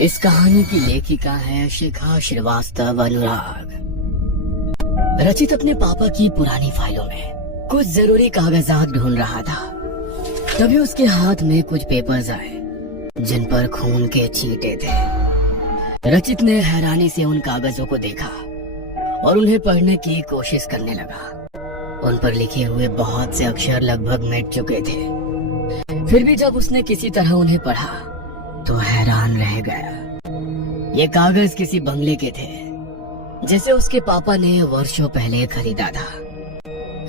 इस कहानी की लेखिका है शिखा श्रीवास्तव अनुराग। रचित अपने पापा की पुरानी फाइलों में कुछ जरूरी कागजात ढूंढ रहा था, तभी उसके हाथ में कुछ पेपर्स आए जिन पर खून के छींटे थे। रचित ने हैरानी से उन कागजों को देखा और उन्हें पढ़ने की कोशिश करने लगा। उन पर लिखे हुए बहुत से अक्षर लगभग मिट चुके थे, फिर भी जब उसने किसी तरह उन्हें पढ़ा तो हैरान रह गया। ये कागज किसी बंगले के थे जिसे उसके पापा ने वर्षों पहले खरीदा था।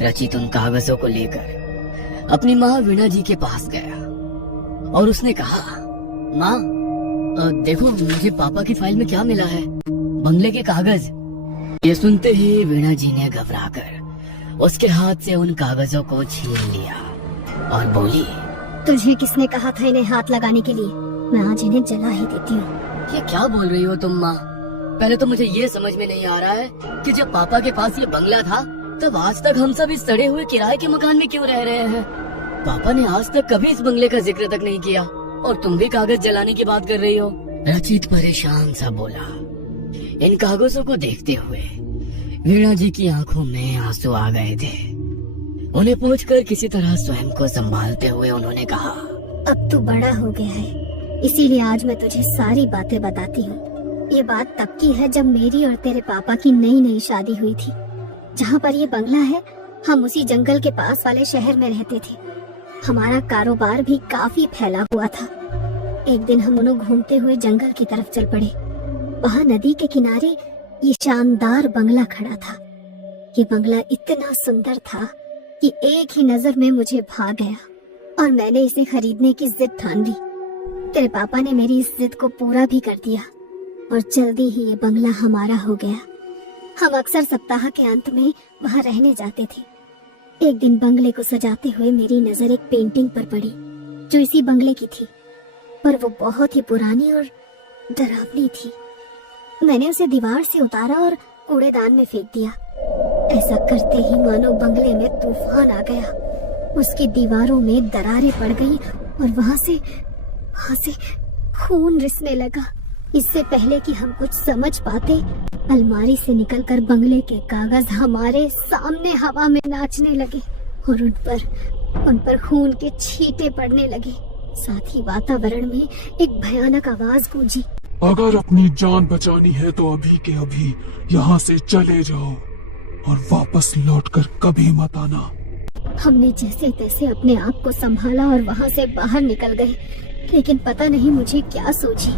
रचित उन कागजों को लेकर अपनी माँ वीणा जी के पास गया और उसने कहा, माँ देखो मुझे पापा की फाइल में क्या मिला है, बंगले के कागज। ये सुनते ही वीणा जी ने घबराकर उसके हाथ से उन कागजों को छीन लिया और बोली, तुझे किसने कहा था इन्हें हाथ लगाने के लिए? मैं आज इन्हें जला ही देती हूँ। ये क्या बोल रही हो तुम माँ? पहले तो मुझे ये समझ में नहीं आ रहा है कि जब पापा के पास ये बंगला था तब आज तक हम सब इस सड़े हुए किराए के मकान में क्यों रह रहे हैं? पापा ने आज तक कभी इस बंगले का जिक्र तक नहीं किया और तुम भी कागज जलाने की बात कर रही हो। रचित परेशान सा बोला। इन कागजों को देखते हुए वीणा जी की आंखों में आंसू आ गए थे। उन्हें पहुंचकर किसी तरह स्वयं को संभालते हुए उन्होंने कहा, अब तू बड़ा हो गया है, इसीलिए आज मैं तुझे सारी बातें बताती हूँ। ये बात तब की है जब मेरी और तेरे पापा की नई नई शादी हुई थी। जहाँ पर ये बंगला है, हम उसी जंगल के पास वाले शहर में रहते थे। हमारा कारोबार भी काफी फैला हुआ था। एक दिन हम दोनों घूमते हुए जंगल की तरफ चल पड़े। वहाँ नदी के किनारे ये शानदार बंगला खड़ा था। ये बंगला इतना सुंदर था कि एक ही नजर में मुझे भा गया और मैंने इसे खरीदने की जिद ठान ली। तेरे पापा ने मेरी इस जिद को पूरा भी कर दिया और जल्दी ही ये बंगला हमारा हो गया। हम अक्सर सप्ताह के अंत में वहाँ रहने जाते थे। एक दिन बंगले को सजाते हुए मेरी नजर एक पेंटिंग पर पड़ी जो इसी बंगले की थी, पर वो बहुत ही पुरानी और डरावनी थी। मैंने उसे दीवार से उतारा और कूड़ेदान में फेंक दिया। ऐसा करते ही मानो बंगले में तूफान आ गया। उसकी दीवारों में दरारें पड़ गई और वहाँ से खून रिसने लगा। इससे पहले कि हम कुछ समझ पाते, अलमारी से निकलकर बंगले के कागज हमारे सामने हवा में नाचने लगे और उन पर खून के छींटे पड़ने लगे। साथ ही वातावरण में एक भयानक आवाज गूंजी, अगर अपनी जान बचानी है तो अभी के अभी यहाँ से चले जाओ और वापस लौटकर कभी मत आना। हमने जैसे तैसे अपने आप को संभाला और वहाँ से बाहर निकल गए, लेकिन पता नहीं मुझे क्या सोची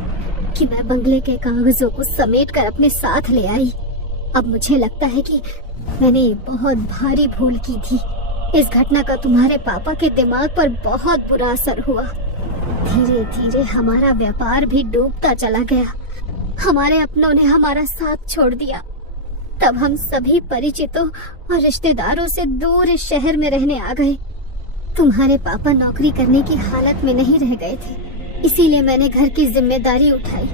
कि मैं बंगले के कागजों को समेटकर अपने साथ ले आई। अब मुझे लगता है कि मैंने बहुत भारी भूल की थी। इस घटना का तुम्हारे पापा के दिमाग पर बहुत बुरा असर हुआ। धीरे धीरे हमारा व्यापार भी डूबता चला गया। हमारे अपनों ने हमारा साथ छोड़ दिया। तब हम सभी परिचितों और रिश्तेदारों से दूर इस शहर में रहने आ गए। तुम्हारे पापा नौकरी करने की हालत में नहीं रह गए थे, इसीलिए मैंने घर की जिम्मेदारी उठाई।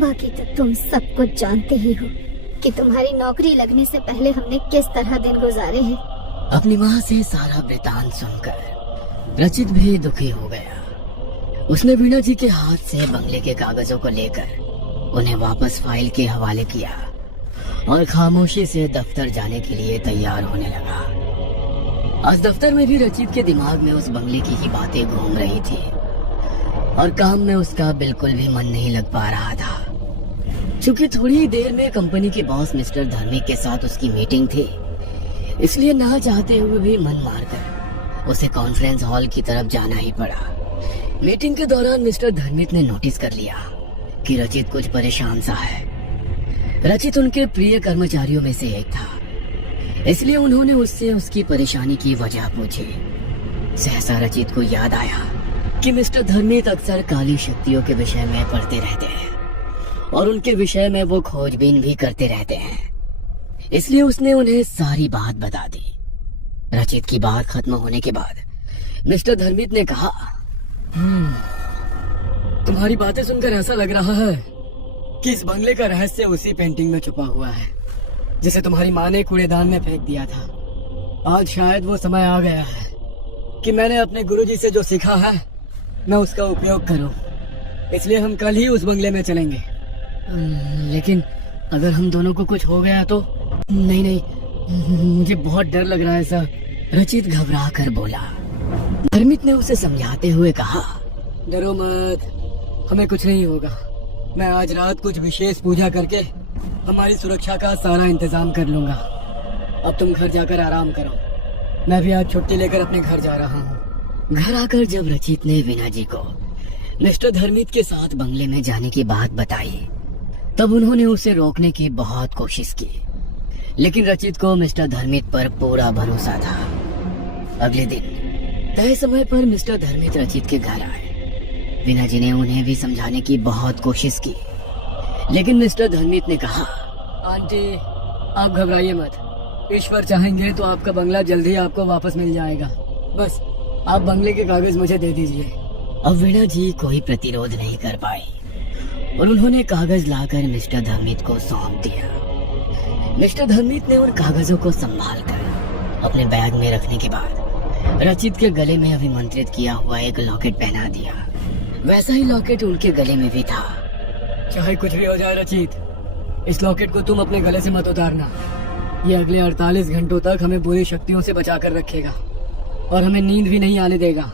बाकी तो तुम सब कुछ जानते ही हो कि तुम्हारी नौकरी लगने से पहले हमने किस तरह दिन गुजारे हैं। अपनी माँ से सारा वृतांत सुनकर रचित भी दुखी हो गया। उसने वीणा जी के हाथ से बंगले के कागजों को लेकर उन्हें वापस फाइल के हवाले किया और खामोशी से दफ्तर जाने के लिए तैयार होने लगा। आज दफ्तर में भी रचित के दिमाग में उस बंगले की ही बातें घूम रही थी और काम में उसका बिल्कुल भी मन नहीं लग पा रहा था। क्योंकि थोड़ी ही देर में कंपनी के बॉस मिस्टर धार्मिक के साथ उसकी मीटिंग थी, इसलिए ना चाहते हुए भी मन मारकर उसे कॉन्फ्रेंस हॉल की तरफ जाना ही पड़ा। मीटिंग के दौरान मिस्टर धर्मिक ने नोटिस कर लिया कि रचित कुछ परेशान सा है। रचित उनके प्रिय कर्मचारियों में से एक था, इसलिए उन्होंने उससे उसकी परेशानी की वजह पूछी। सहसा रचित को याद आया कि मिस्टर धर्मिक अक्सर काली शक्तियों के विषय में पढ़ते रहते हैं और उनके विषय में वो खोजबीन भी करते रहते हैं, इसलिए उसने उन्हें सारी बात बता दी। रचित की बात खत्म होने के बाद मिस्टर धर्मिक ने कहा, तुम्हारी बातें सुनकर ऐसा लग रहा है कि इस बंगले का रहस्य उसी पेंटिंग में छुपा हुआ है जिसे तुम्हारी माँ ने कूड़ेदान में फेंक दिया था। आज शायद वो समय आ गया है कि मैंने अपने गुरुजी से जो सीखा है मैं उसका उपयोग करूं। इसलिए हम कल ही उस बंगले में चलेंगे। लेकिन अगर हम दोनों को कुछ हो गया तो? नहीं नहीं, मुझे बहुत डर लग रहा है सर, रचित घबरा कर बोला। धर्मित ने उसे समझाते हुए कहा, डरो मत, हमें कुछ नहीं होगा। मैं आज रात कुछ विशेष पूजा करके हमारी सुरक्षा का सारा इंतजाम कर लूंगा। अब तुम घर जाकर आराम करो। मैं भी आज छुट्टी लेकर अपने घर जा रहा हूँ। घर आकर जब रचित ने वीना जी को मिस्टर धर्मित के साथ बंगले में जाने की बात बताई, तब उन्होंने उसे रोकने की बहुत कोशिश की, लेकिन रचित को मिस्टर धर्मित पर पूरा भरोसा था। अगले दिन तय समय पर मिस्टर धर्मित रचित के घर आए। वीना जी ने उन्हें भी समझाने की बहुत कोशिश की, लेकिन मिस्टर धर्मित ने कहा, आंटी आप घबराइए मत, ईश्वर चाहेंगे तो आपका बंगला जल्द ही आपको वापस मिल जाएगा। बस आप बंगले के कागज मुझे दे दीजिए। अब वीना जी कोई प्रतिरोध नहीं कर पाई और उन्होंने कागज लाकर मिस्टर धर्मित को सौंप दिया। मिस्टर धर्मित ने उन कागजों को संभाल कर अपने बैग में रखने के बाद रचित के गले में अभिमंत्रित किया हुआ एक लॉकेट पहना दिया। वैसा ही लॉकेट उनके गले में भी था। चाहे कुछ भी हो जाए रचित, इस लॉकेट को तुम अपने गले से मत उतारना। ये अगले 48 घंटों तक हमें बुरी शक्तियों से बचा कर रखेगा और हमें नींद भी नहीं आने देगा।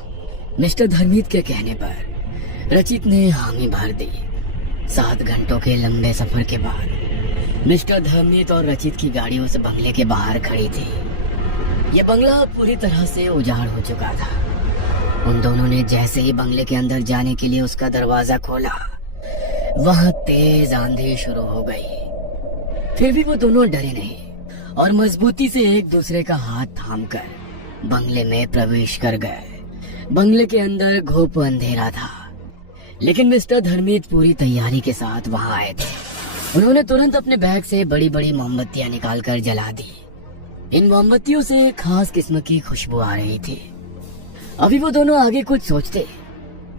मिस्टर धर्मित के कहने पर रचित ने हामी भर दी। 7 घंटों के लंबे सफर के बाद मिस्टर धर्मित और रचित की गाड़ी उस बंगले के बाहर खड़ी थी। यह बंगला पूरी तरह से उजाड़ हो चुका था। उन दोनों ने जैसे ही बंगले के अंदर जाने के लिए उसका दरवाजा खोला, वहां तेज आंधी शुरू हो गई। फिर भी वो दोनों डरे नहीं और मजबूती से एक दूसरे का हाथ थामकर बंगले में प्रवेश कर गए। बंगले के अंदर घुप अंधेरा था, लेकिन मिस्टर धर्मित पूरी तैयारी के साथ वहां आए थे। उन्होंने तुरंत अपने बैग से बड़ी बड़ी मोमबत्तियां निकालकर जला दी। इन मोमबत्तियों से एक खास किस्म की खुशबू आ रही थी। अभी वो दोनों आगे कुछ सोचते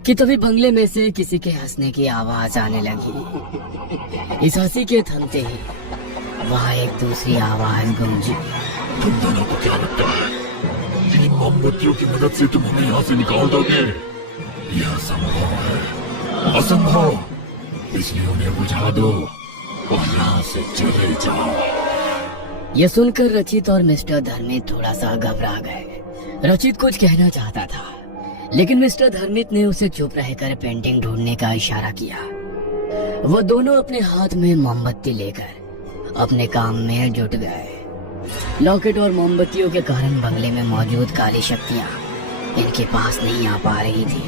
कि तभी बंगले में से किसी के हंसने की आवाज आने लगी। इस हंसी के थमते ही वहाँ एक दूसरी आवाज गूंजी। तुम दोनों को क्या लगता है, इन मोमबत्तियों की मदद से तुम हमें यहाँ से निकाल दोगे? यह असंभव है, असंभव। इसलिए उन्हें बुझा दो और यहाँ से चले जाओ। यह सुनकर रचित और मिस्टर धर्मित थोड़ा सा घबरा गए। रचित कुछ कहना चाहता था, लेकिन मिस्टर धर्मित ने उसे चुप रहकर पेंटिंग ढूंढने का इशारा किया। वो दोनों अपने हाथ में मोमबत्ती लेकर अपने काम में जुट गए। लॉकेट और मोमबत्तियों के कारण बंगले में मौजूद काली शक्तियाँ इनके पास नहीं आ पा रही थी,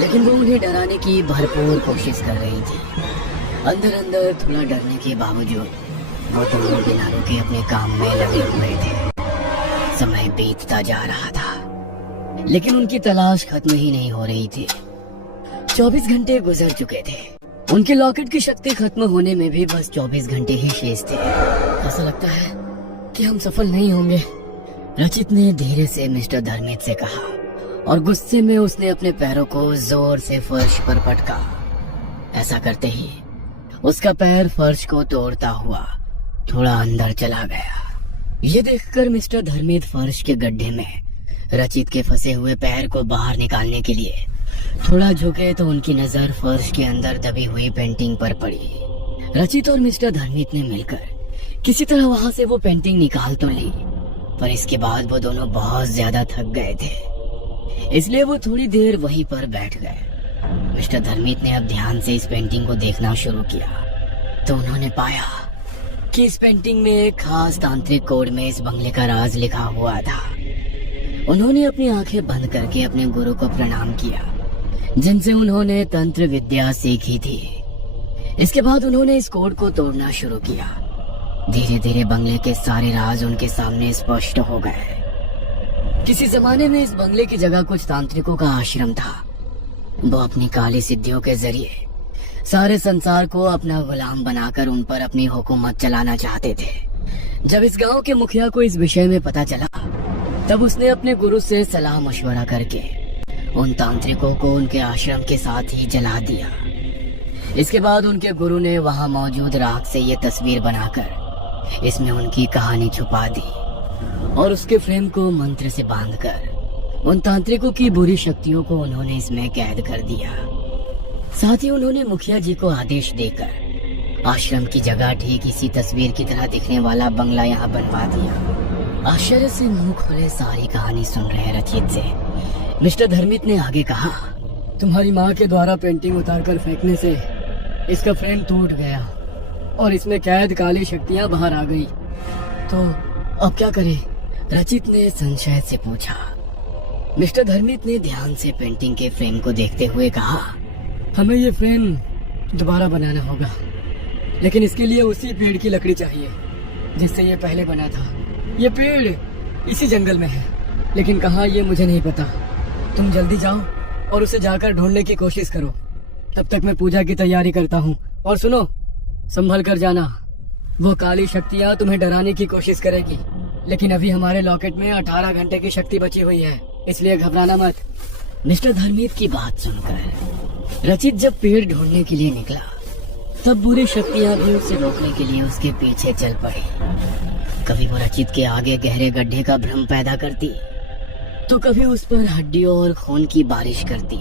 लेकिन वो उन्हें डराने की भरपूर कोशिश कर रही थी। अंदर अंदर थोड़ा डरने के बावजूद वो दोनों बिना रुके अपने काम में लगे हुए थे। समय बीतता जा रहा था, लेकिन उनकी तलाश खत्म ही नहीं हो रही थी। 24 घंटे गुजर चुके थे। उनके लॉकेट की शक्ति खत्म होने में भी बस 24 घंटे ही शेष थे। ऐसा लगता है कि हम सफल नहीं होंगे, रचित ने धीरे से मिस्टर धर्मित से कहा और गुस्से में उसने अपने पैरों को जोर से फर्श पर पटका। ऐसा करते ही उसका पैर फर्श को तोड़ता हुआ थोड़ा अंदर चला गया। ये देखकर मिस्टर धर्मित फर्श के गड्ढे में रचित के फंसे हुए पैर को बाहर निकालने के लिए थोड़ा झुके तो उनकी नजर फर्श के अंदर दबी हुई पेंटिंग पर पड़ी। रचित और मिस्टर धर्मित ने मिलकर किसी तरह वहां से वो पेंटिंग निकाल तो ली, पर इसके बाद वो दोनों बहुत ज्यादा थक गए थे, इसलिए वो थोड़ी देर वहीं पर बैठ गए। मिस्टर धर्मित ने अब ध्यान से इस पेंटिंग को देखना शुरू किया तो उन्होंने पाया कि इस पेंटिंग में एक खास तांत्रिक कोड में इस बंगले का राज लिखा हुआ था। उन्होंने अपनी आंखें बंद करके अपने गुरु को प्रणाम किया, जिनसे उन्होंने तंत्र विद्या सीखी थी। इसके बाद उन्होंने इस कोड को तोड़ना शुरू किया। धीरे धीरे बंगले के सारे राज उनके सामने स्पष्ट हो गए। किसी जमाने में इस बंगले की जगह कुछ तांत्रिकों का आश्रम था। वो अपनी काली सिद्धियों के जरिए सारे संसार को अपना गुलाम बनाकर उन पर अपनी हुकूमत चलाना चाहते थे। जब इस गांव के मुखिया को इस विषय में पता चला, तब उसने अपने गुरु से सलाह मशवरा करके उन तांत्रिकों को उनके आश्रम के साथ ही जला दिया। इसके बाद उनके गुरु ने वहां मौजूद राख से ये तस्वीर बनाकर इसमें उनकी कहानी छुपा दी और उसके फ्रेम को मंत्र से बांधकर उन तांत्रिकों की बुरी शक्तियों को उन्होंने इसमें कैद कर दिया। साथ ही उन्होंने मुखिया जी को आदेश देकर आश्रम की जगह ठीक इसी तस्वीर की तरह दिखने वाला बंगला यहाँ बनवा दिया। आश्चर्य से मुंह खोले सारी कहानी सुन रहे रचित से मिस्टर धर्मित ने आगे कहा, तुम्हारी माँ के द्वारा पेंटिंग उतारकर फेंकने से इसका फ्रेम टूट गया और इसमें कैद काली शक्तियाँ बाहर आ गई, तो अब क्या करें? रचित ने संशय से पूछा। मिस्टर धर्मित ने ध्यान से पेंटिंग के फ्रेम को देखते हुए कहा, हमें ये फ्रेम दोबारा बनाना होगा, लेकिन इसके लिए उसी पेड़ की लकड़ी चाहिए जिससे ये पहले बना था। ये पेड़ इसी जंगल में है, लेकिन कहाँ ये मुझे नहीं पता। तुम जल्दी जाओ और उसे जाकर ढूंढने की कोशिश करो, तब तक मैं पूजा की तैयारी करता हूँ। और सुनो, संभल कर जाना, वो काली शक्तियाँ तुम्हें डराने की कोशिश करेगी, लेकिन अभी हमारे लॉकेट में 18 घंटे की शक्ति बची हुई है, इसलिए घबराना मत। मिस्टर धर्मित की बात सुनकर रचित जब पेड़ ढूंढने के लिए निकला, तब बुरी शक्तियाँ भी उसे रोकने के लिए उसके पीछे चल पड़ी। कभी वो रचित के आगे गहरे गड्ढे का भ्रम पैदा करती, तो कभी उस पर हड्डियों और खून की बारिश करती,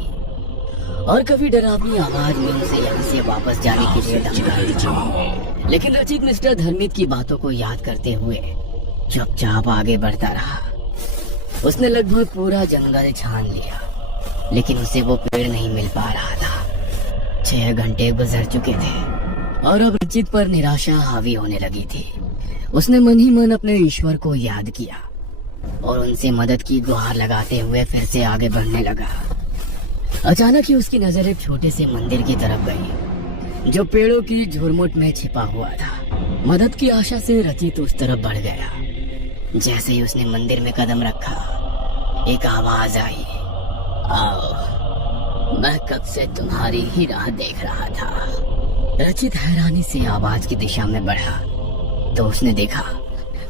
और कभी डरावनी आवाज में उसे यहाँ से वापस जाने के लिए धमकाती। लेकिन रचित मिस्टर धर्मित की बातों को याद करते हुए चुपचाप आगे बढ़ता रहा। उसने लगभग पूरा जंगल छान लिया, लेकिन उसे वो पेड़ नहीं मिल पा रहा था। 6 घंटे गुजर चुके थे और अब रचित पर निराशा हावी होने लगी थी। उसने मन ही मन अपने ईश्वर को याद किया और उनसे मदद की गुहार लगाते हुए फिर से आगे बढ़ने लगा। अचानक ही उसकी नजर एक छोटे से मंदिर की तरफ गई, जो पेड़ों की झुरमुट में छिपा हुआ था। मदद की आशा से रचित उस तरफ बढ़ गया। जैसे ही उसने मंदिर में कदम रखा, एक आवाज आई, आओ, मैं कब से तुम्हारी ही राह देख रहा था। रचित हैरानी से आवाज की दिशा में बढ़ा तो उसने देखा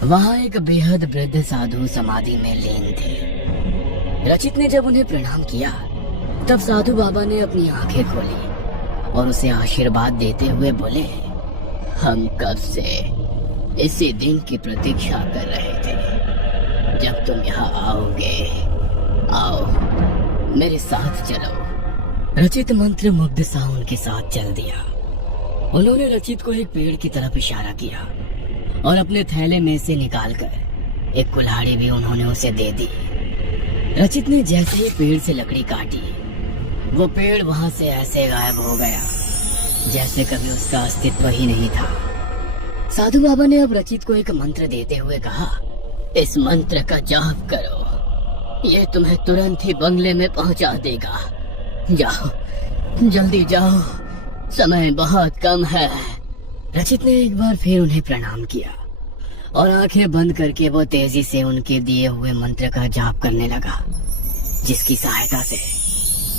वहाँ एक बेहद वृद्ध साधु समाधि में लीन थे। रचित ने जब उन्हें प्रणाम किया, तब साधु बाबा ने अपनी आंखें खोली और उसे आशीर्वाद देते हुए बोले, हम कब से इसी दिन की प्रतीक्षा कर रहे थे जब तुम यहाँ आओगे। आओ, मेरे साथ चलो। रचित मंत्र मुग्ध सा उनके साथ चल दिया। उन्होंने रचित को एक पेड़ की तरफ इशारा किया और अपने थैले में से निकालकर एक कुल्हाड़ी भी उन्होंने उसे दे दी। रचित ने जैसे ही पेड़ से लकड़ी काटी, वो पेड़ वहां से ऐसे गायब हो गया जैसे कभी उसका अस्तित्व ही नहीं था। साधु बाबा ने अब रचित को एक मंत्र देते हुए कहा, इस मंत्र का जाप करो, ये तुम्हें तुरंत ही बंगले में पहुंचा देगा। जाओ, जल्दी जाओ, समय बहुत कम है। रचित ने एक बार फिर उन्हें प्रणाम किया और आंखें बंद करके वो तेजी से उनके दिए हुए मंत्र का जाप करने लगा, जिसकी सहायता से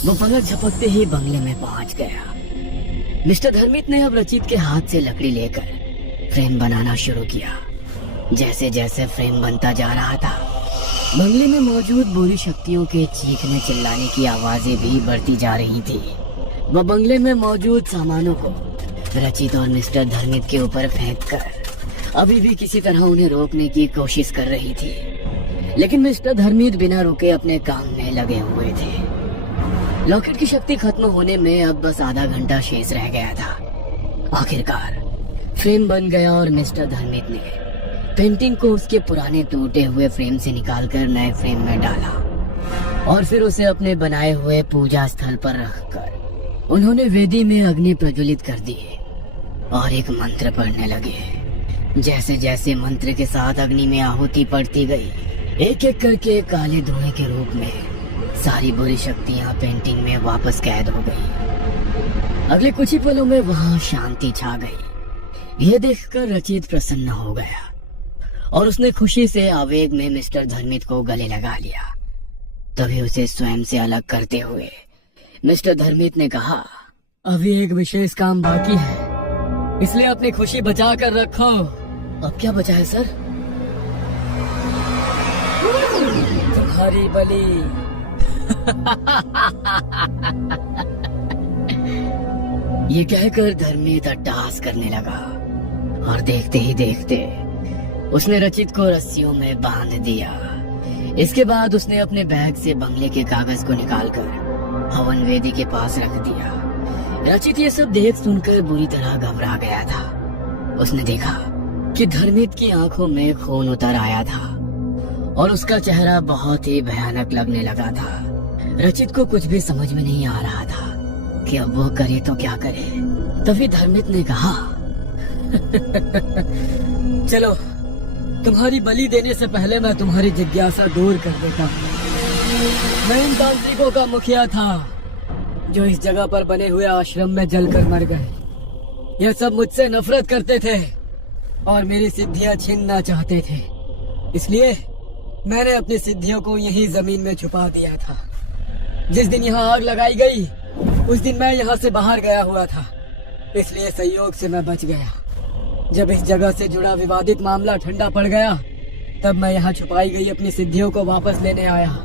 वो पलक झपकते ही बंगले में पहुंच गया। मिस्टर धर्मित ने अब रचित के हाथ से लकड़ी लेकर फ्रेम बनाना शुरू किया। जैसे जैसे फ्रेम बनता जा रहा था, बंगले में मौजूद बुरी शक्तियों के चीखने चिल्लाने की आवाजें भी बढ़ती जा रही थी। वह बंगले में मौजूद सामानों को रचित और मिस्टर धर्मित के ऊपर फेंककर अभी भी किसी तरह उन्हें रोकने की कोशिश कर रही थी, लेकिन मिस्टर धर्मित बिना रुके अपने काम में लगे हुए थे। लॉकेट की शक्ति खत्म होने में अब बस आधा घंटा शेष रह गया था। आखिरकार फ्रेम बन गया और मिस्टर धर्मित ने पेंटिंग को उसके पुराने टूटे हुए फ्रेम से निकालकर नए फ्रेम में डाला और फिर उसे अपने बनाए हुए पूजा स्थल पर रखकर उन्होंने वेदी में अग्नि प्रज्वलित कर दी और एक मंत्र पढ़ने लगे। जैसे जैसे मंत्र के साथ अग्नि में आहुति पड़ती गई, एक एक करके काले धुएं के रूप में सारी बुरी शक्तियां पेंटिंग में वापस कैद हो गई। अगले कुछ ही पलों में वहां शांति छा गई। यह देखकर रचित प्रसन्न हो गया और उसने खुशी से आवेग में मिस्टर धर्मित को गले लगा लिया। तभी उसे स्वयं से अलग करते हुए मिस्टर धर्मित ने कहा, अभी एक विशेष काम बाकी है, इसलिए अपनी खुशी बचा कर रखो। अब क्या बचा है सर? तुम्हारी बलि। ये कहकर धर्मित अट्टहास करने लगा और देखते ही देखते उसने रचित को रस्सियों में बांध दिया। इसके बाद उसने अपने बैग से बंगले के कागज को निकालकर हवन वेदी के पास रख दिया। रचित ये सब देख सुनकर बुरी तरह घबरा गया था। उसने देखा कि धर्मित की आंखों में खून उतर आया था और उसका चेहरा बहुत ही भयानक लगने लगा था। रचित को कुछ भी समझ में नहीं आ रहा था कि अब वो करे तो क्या करे। तभी धर्मित ने कहा, चलो तुम्हारी बलि देने से पहले मैं तुम्हारी जिज्ञासा दूर कर देता हूँ। मैं इन तांत्रिकों का मुखिया था जो इस जगह पर बने हुए आश्रम में जलकर मर गए। यह सब मुझसे नफरत करते थे और मेरी सिद्धियां छीनना चाहते थे। इसलिए मैंने अपनी सिद्धियों को यहीं जमीन में छुपा दिया था। जिस दिन यहाँ आग लगाई गई उस दिन मैं यहाँ से बाहर गया हुआ था, इसलिए संयोग से मैं बच गया। जब इस जगह से जुड़ा विवादित मामला ठंडा पड़ गया तब मैं यहाँ छुपाई गई अपनी सिद्धियों को वापस लेने आया।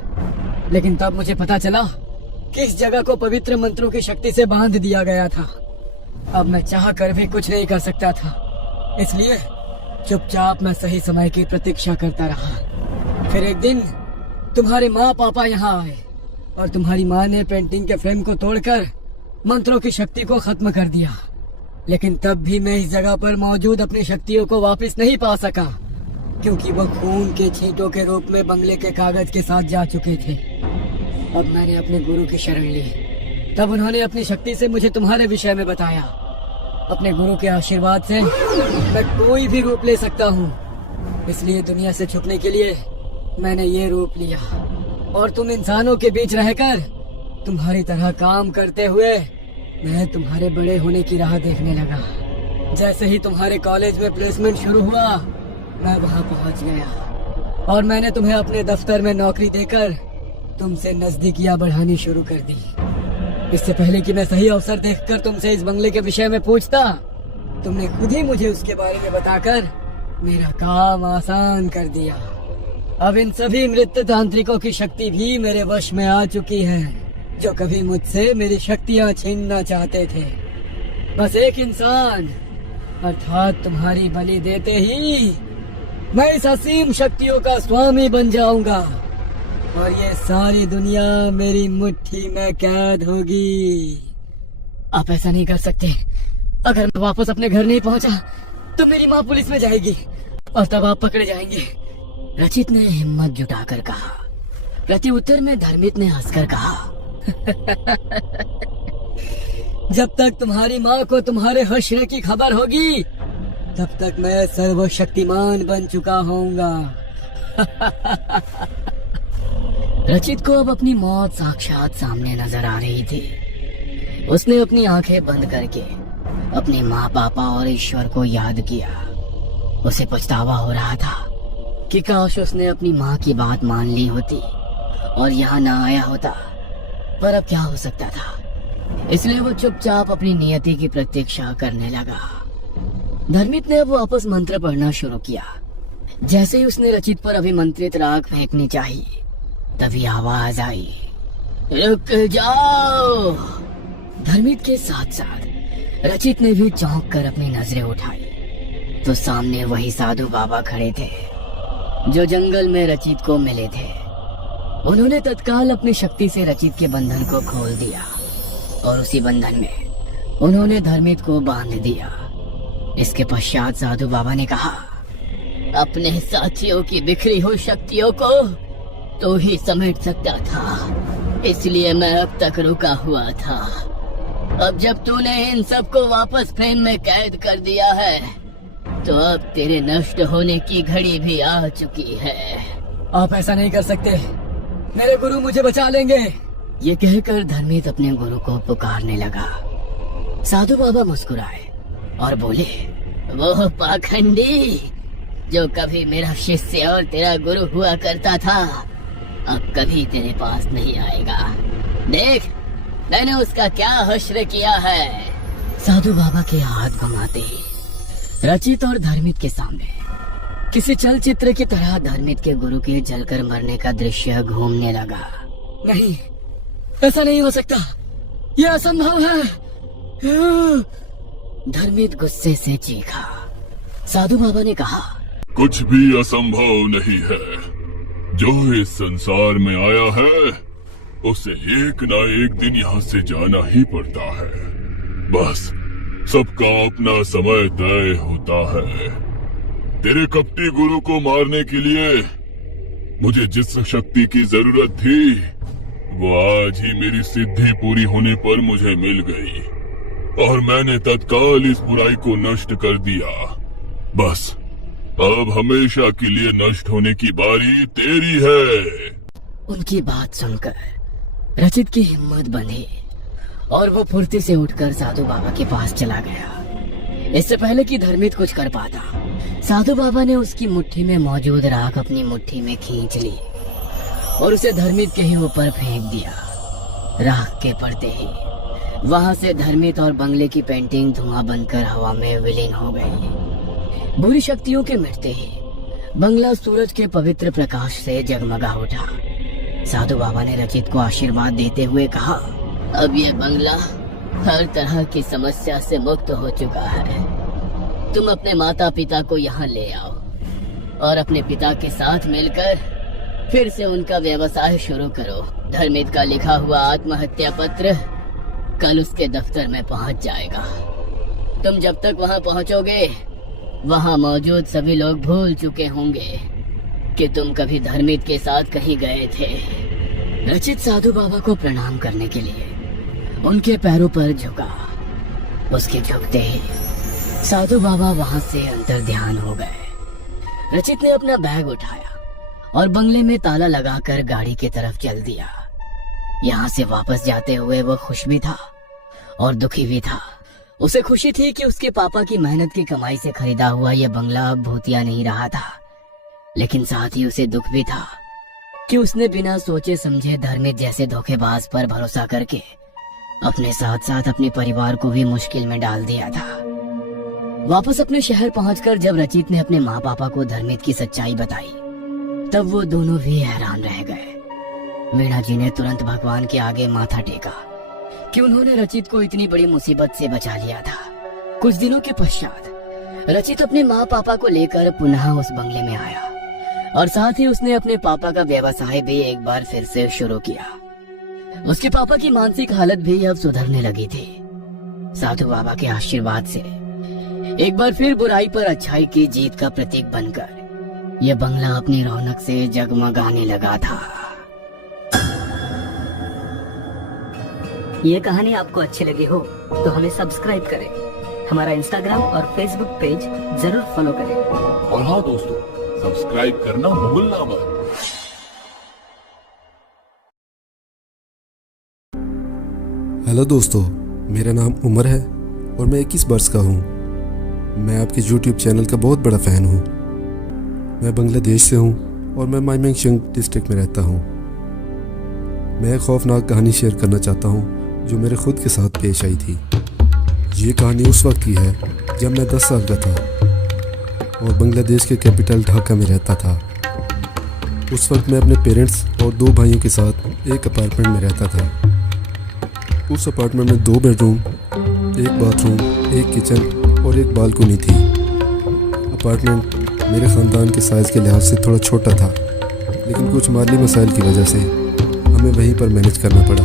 लेकिन तब मुझे पता चला कि इस जगह को पवित्र मंत्रों की शक्ति से बांध दिया गया था। अब मैं चाह कर भी कुछ नहीं कर सकता था, इसलिए चुपचाप मैं सही समय की प्रतीक्षा करता रहा। फिर एक दिन तुम्हारे माँ पापा यहाँ आए और तुम्हारी माँ ने पेंटिंग के फ्रेम को तोड़कर मंत्रों की शक्ति को खत्म कर दिया। लेकिन तब भी मैं इस जगह पर मौजूद अपनी शक्तियों को वापस नहीं पा सका, क्योंकि वो खून के छींटों के रूप में बंगले के कागज के साथ जा चुके थे। अब मैंने अपने गुरु की शरण ली। तब उन्होंने अपनी शक्ति से मुझे तुम्हारे विषय में बताया। अपने गुरु के आशीर्वाद से मैं कोई भी रूप ले सकता हूँ, इसलिए दुनिया से छुपने के लिए मैंने ये रूप लिया और तुम इंसानों के बीच रहकर तुम्हारी तरह काम करते हुए मैं तुम्हारे बड़े होने की राह देखने लगा। जैसे ही तुम्हारे कॉलेज में प्लेसमेंट शुरू हुआ मैं वहाँ पहुँच गया और मैंने तुम्हें अपने दफ्तर में नौकरी देकर तुमसे नजदीकियां बढ़ानी शुरू कर दी। इससे पहले कि मैं सही अवसर देखकर तुमसे इस बंगले के विषय में पूछता, तुमने खुद ही मुझे उसके बारे में बताकर मेरा काम आसान कर दिया। अब इन सभी मृत तांत्रिकों की शक्ति भी मेरे वश में आ चुकी है, जो कभी मुझसे मेरी शक्तियां छीनना चाहते थे। बस एक इंसान अर्थात तुम्हारी बलि देते ही मैं इस असीम शक्तियों का स्वामी बन जाऊंगा और ये सारी दुनिया मेरी मुट्ठी में कैद होगी। आप ऐसा नहीं कर सकते। अगर मैं वापस अपने घर नहीं पहुंचा तो मेरी माँ पुलिस में जाएगी और तब आप पकड़े जाएंगे। रचित ने हिम्मत जुटाकर कहा। प्रत्युत्तर में धर्मित ने हंसकर कहा, जब तक तुम्हारी माँ को तुम्हारे हश्र की खबर होगी तब तक मैं सर्वशक्तिमान बन चुका होऊंगा। रचित को अब अपनी मौत साक्षात सामने नजर आ रही थी। उसने अपनी आंखें बंद करके अपने माँ पापा और ईश्वर को याद किया। उसे पछतावा हो रहा था कि काश उसने अपनी माँ की बात मान ली होती और यहाँ ना आया होता, पर अब क्या हो सकता था। इसलिए वो चुपचाप अपनी नियति की प्रतीक्षा करने लगा। धर्मित ने अब वापस मंत्र पढ़ना शुरू किया। जैसे ही उसने रचित पर अभिमंत्रित राग फेंकनी चाहिए तभी आवाज आई, रुक जाओ। धर्मित के साथ साथ रचित ने भी चौंक कर अपनी नजरें उठाई तो सामने वही साधु बाबा खड़े थे जो जंगल में रचित को मिले थे। उन्होंने तत्काल अपनी शक्ति से रचित के बंधन को खोल दिया और उसी बंधन में उन्होंने धर्मित को बांध दिया। इसके पश्चात साधु बाबा ने कहा, अपने साथियों की बिखरी हुई शक्तियों को तो ही समेट सकता था, इसलिए मैं अब तक रुका हुआ था। अब जब तूने इन सबको वापस फ्रेम में कैद कर दिया है तो अब तेरे नष्ट होने की घड़ी भी आ चुकी है। आप ऐसा नहीं कर सकते, मेरे गुरु मुझे बचा लेंगे। ये कहकर धर्मित अपने गुरु को पुकारने लगा। साधु बाबा मुस्कुराए और बोले, वो पाखंडी जो कभी मेरा शिष्य और तेरा गुरु हुआ करता था अब कभी तेरे पास नहीं आएगा। देख मैंने उसका क्या हश्र किया है। साधु बाबा के हाथ घुमाते ही रचित और धर्मित के सामने किसी चलचित्र की तरह धर्मित के गुरु के जलकर मरने का दृश्य घूमने लगा। नहीं, ऐसा नहीं हो सकता, यह असंभव है। धर्मित गुस्से से चीखा। साधु बाबा ने कहा, कुछ भी असंभव नहीं है। जो इस संसार में आया है उसे एक ना एक दिन यहाँ से जाना ही पड़ता है। बस सबका अपना समय तय होता है। तेरे कपटी गुरु को मारने के लिए मुझे जिस शक्ति की जरूरत थी वो आज ही मेरी सिद्धि पूरी होने पर मुझे मिल गई और मैंने तत्काल इस बुराई को नष्ट कर दिया। बस अब हमेशा के लिए नष्ट होने की बारी तेरी है। उनकी बात सुनकर रचित की हिम्मत बंधी और वो फुर्ती से उठकर साधु बाबा के पास चला गया। इससे पहले कि धर्मित कुछ कर पाता, साधु बाबा ने उसकी मुट्ठी में मौजूद राख अपनी मुट्ठी में खींच ली और उसे धर्मित के ही ऊपर फेंक दिया। राख के पड़ते ही वहां से धर्मित और बंगले की पेंटिंग धुआं बनकर हवा में विलीन हो गई। बुरी शक्तियों के मिटते ही बंगला सूरज के पवित्र प्रकाश से जगमगा उठा। साधु बाबा ने रचित को आशीर्वाद देते हुए कहा, अब यह बंगला हर तरह की समस्या से मुक्त हो चुका है। तुम अपने माता पिता को यहाँ ले आओ और अपने पिता के साथ मिलकर फिर से उनका व्यवसाय शुरू करो। धर्मित का लिखा हुआ आत्महत्या पत्र कल उसके दफ्तर में पहुँच जाएगा। तुम जब तक वहाँ पहुँचोगे वहाँ मौजूद सभी लोग भूल चुके होंगे कि तुम कभी धर्मित के साथ कहीं गए थे। रचित साधु बाबा को प्रणाम करने के लिए उनके पैरों पर झुका। उसके झुकते ही साधु बाबा वहां से अंतर ध्यान हो गए। रचित ने अपना बैग उठाया और बंगले में ताला लगाकर गाड़ी की तरफ चल दिया। यहाँ से वापस जाते हुए वो खुश भी था और दुखी भी था। उसे खुशी थी कि उसके पापा की मेहनत की कमाई से खरीदा हुआ यह बंगला अब भूतिया नहीं रहा था, लेकिन साथ ही उसे दुख भी था कि उसने बिना सोचे समझे धर्मित जैसे धोखेबाज पर भरोसा करके अपने साथ साथ अपने परिवार को भी मुश्किल में डाल दिया था। वापस अपने शहर पहुंचकर जब रचित ने अपने माँ पापा को धर्मित की सच्चाई बताई तब वो दोनों भी हैरान रह गए। वीणा जी ने तुरंत भगवान के आगे माथा टेका कि उन्होंने रचित को इतनी बड़ी मुसीबत से बचा लिया था। कुछ दिनों के पश्चात रचित अपने माँ पापा को लेकर पुनः उस बंगले में आया और साथ ही उसने अपने पापा का व्यवसाय भी एक बार फिर से शुरू किया। उसके पापा की मानसिक हालत भी अब सुधरने लगी थी। साधु बाबा के आशीर्वाद से एक बार फिर बुराई पर अच्छाई की जीत का प्रतीक बनकर यह बंगला अपनी रौनक से जगमगाने लगा था। ये कहानी आपको अच्छी लगी हो तो हमें सब्सक्राइब करें, हमारा इंस्टाग्राम और फेसबुक पेज जरूर फॉलो करें। और हाँ दोस्तों, सब्सक्राइब करना भूलना मत। हेलो दोस्तों, मेरा नाम उमर है और मैं 21 वर्ष का हूँ। मैं आपके YouTube चैनल का बहुत बड़ा फ़ैन हूँ। मैं बांग्लादेश से हूँ और मैं माइमेंगशिंग डिस्ट्रिक्ट में रहता हूँ। मैं एक खौफनाक कहानी शेयर करना चाहता हूँ जो मेरे खुद के साथ पेश आई थी। ये कहानी उस वक्त की है जब मैं 10 साल का था और बांग्लादेश के कैपिटल ढाका में रहता था। उस वक्त मैं अपने पेरेंट्स और 2 भाइयों के साथ एक अपार्टमेंट में रहता था। उस अपार्टमेंट में 2 बेडरूम, 1 बाथरूम, 1 किचन और 1 बालकनी थी। अपार्टमेंट मेरे ख़ानदान के साइज़ के लिहाज से थोड़ा छोटा था, लेकिन कुछ माली मसाइल की वजह से हमें वहीं पर मैनेज करना पड़ा।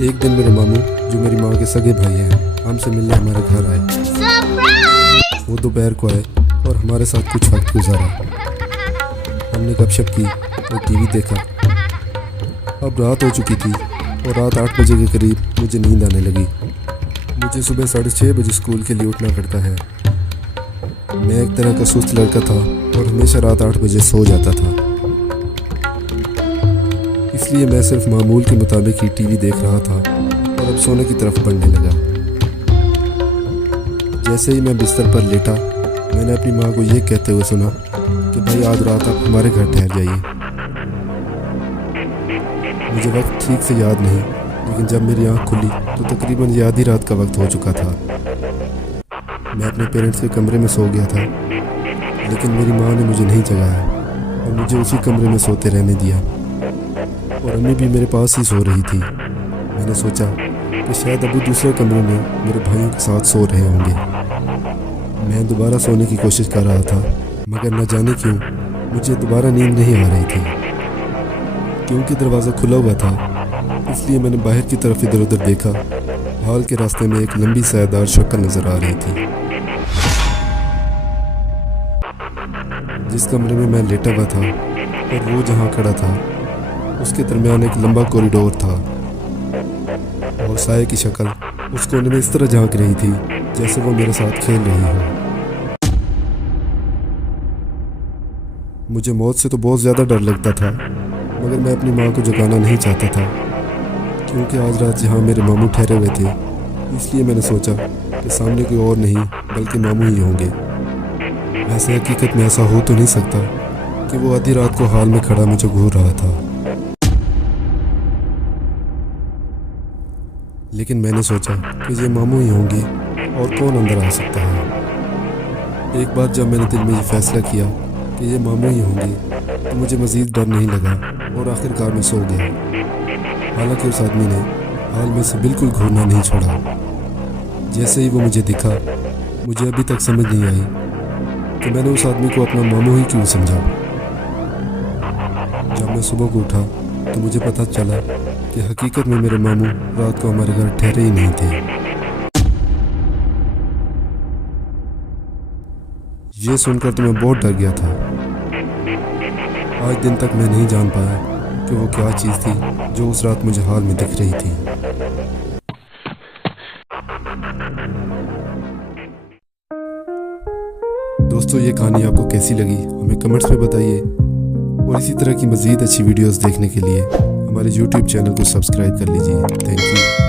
एक दिन मेरे मामू, जो मेरी माँ के सगे भाई हैं, हमसे मिलने हमारे घर आए। वो दोपहर को आए और हमारे साथ कुछ वक्त गुजारा। हमने गपशप की और टीवी देखा। अब रात हो चुकी थी और रात 8 बजे के करीब मुझे नींद आने लगी। मुझे सुबह 6:30 बजे स्कूल के लिए उठना पड़ता है। मैं एक तरह का सुस्त लड़का था और हमेशा रात 8 बजे सो जाता था। इसलिए मैं सिर्फ मामूल के मुताबिक ही टीवी देख रहा था और अब सोने की तरफ बढ़ने लगा। जैसे ही मैं बिस्तर पर लेटा, मैंने अपनी माँ को ये कहते हुए सुना कि भाई आज रात आप हमारे घर ठहर जाइए। मुझे वक्त ठीक से याद नहीं, लेकिन जब मेरी आँख खुली तो तकरीबन ये आधी रात का वक्त हो चुका था। मैं अपने पेरेंट्स के कमरे में सो गया था, लेकिन मेरी माँ ने मुझे नहीं जगाया और मुझे उसी कमरे में सोते रहने दिया और अम्मी भी मेरे पास ही सो रही थी। मैंने सोचा कि शायद अबू दूसरे कमरे में मेरे भाइयों के साथ सो रहे होंगे। मैं दोबारा सोने की कोशिश कर रहा था, मगर न जाने क्यों मुझे दोबारा नींद नहीं आ रही थी। क्योंकि दरवाज़ा खुला हुआ था, इसलिए मैंने बाहर की तरफ इधर उधर देखा, हॉल के रास्ते में एक लंबी सायदार शक्ल नजर आ रही थी। जिस कमरे में मैं लेटा हुआ था और वो जहाँ खड़ा था उसके दरमियान एक लंबा कॉरिडोर था और साये की शक्ल उस कोने में इस तरह झांक रही थी जैसे वो मेरे साथ खेल रही हो। मुझे मौत से तो बहुत ज़्यादा डर लगता था, मगर मैं अपनी माँ को जगाना नहीं चाहता था, क्योंकि आज रात यहाँ मेरे मामू ठहरे हुए थे। इसलिए मैंने सोचा कि सामने कोई और नहीं बल्कि मामू ही होंगे। वैसे हकीकत में ऐसा हो तो नहीं सकता कि वो आधी रात को हाल में खड़ा मुझे घूर रहा था, लेकिन मैंने सोचा कि ये मामू ही होंगे और कौन अंदर आ सकता है। एक बार जब मैंने दिल में ये फैसला किया कि ये मामू ही होंगे तो मुझे मज़ीद डर नहीं लगा और आखिरकार मैं सो गया। हालांकि उस आदमी ने हाल में से बिल्कुल घूरना नहीं छोड़ा। जैसे ही वो मुझे दिखा, मुझे अभी तक समझ नहीं आई कि मैंने उस आदमी को अपना मामू ही क्यों समझा। जब मैं सुबह को उठा तो मुझे पता चला कि हकीकत में मेरे मामू रात को हमारे घर ठहरे ही नहीं थे। ये सुनकर तो मैं बहुत डर गया था। आज दिन तक मैं नहीं जान पाया कि वो क्या चीज़ थी जो उस रात मुझे हाल में दिख रही थी। दोस्तों, ये कहानी आपको कैसी लगी हमें कमेंट्स में बताइए, और इसी तरह की मज़ीद अच्छी वीडियोस देखने के लिए हमारे YouTube चैनल को सब्सक्राइब कर लीजिए। Thank you.